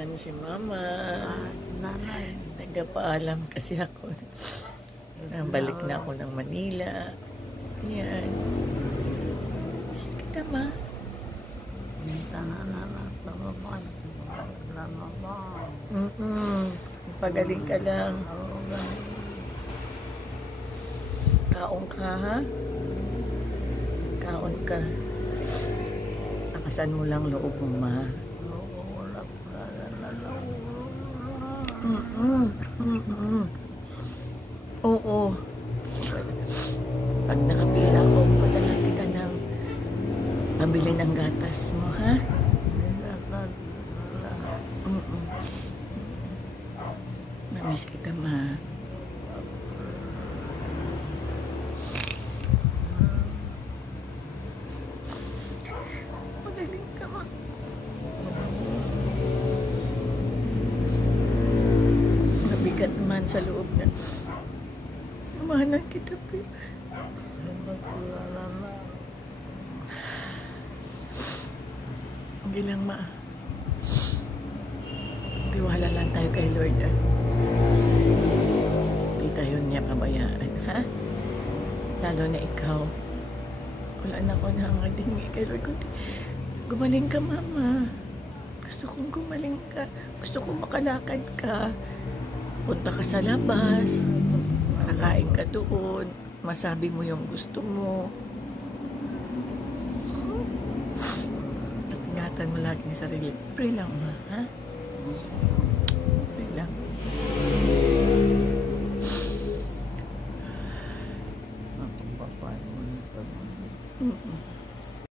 Ayan si Mama. Nanay. Nagpaalam kasi ako. Balik na ako ng Manila. Ayan. Miss kita, Ma. Minta na nalaman. Nalaman. Pagaling ka lang. Kaon ka, ha? Kaon ka. Akasan mo lang loob mo, Ma. Oo. Pag nakapira ko, padala kita ng pambili ng gatas mo, ha? Mamiss kita, Ma. Magaling ka, Ma. Mabigat man sa loob na mamahalan kita, Pi. Hindi lang, Ma. Tiwala lang tayo kay Lord, ha? Hindi tayo niya pabayaan, ha? Lalo na ikaw. Wala na ako nangadingi kay Lord. Gumaling ka, Mama. Gusto kong gumaling ka. Gusto kong makalakad ka. Punta ka sa labas. Makakain ka doon. Masabi mo yung gusto mo. Ingatan mo lagi yung sarili. Pray lang, Ma, ha? Pray lang. Ako pa mo nito.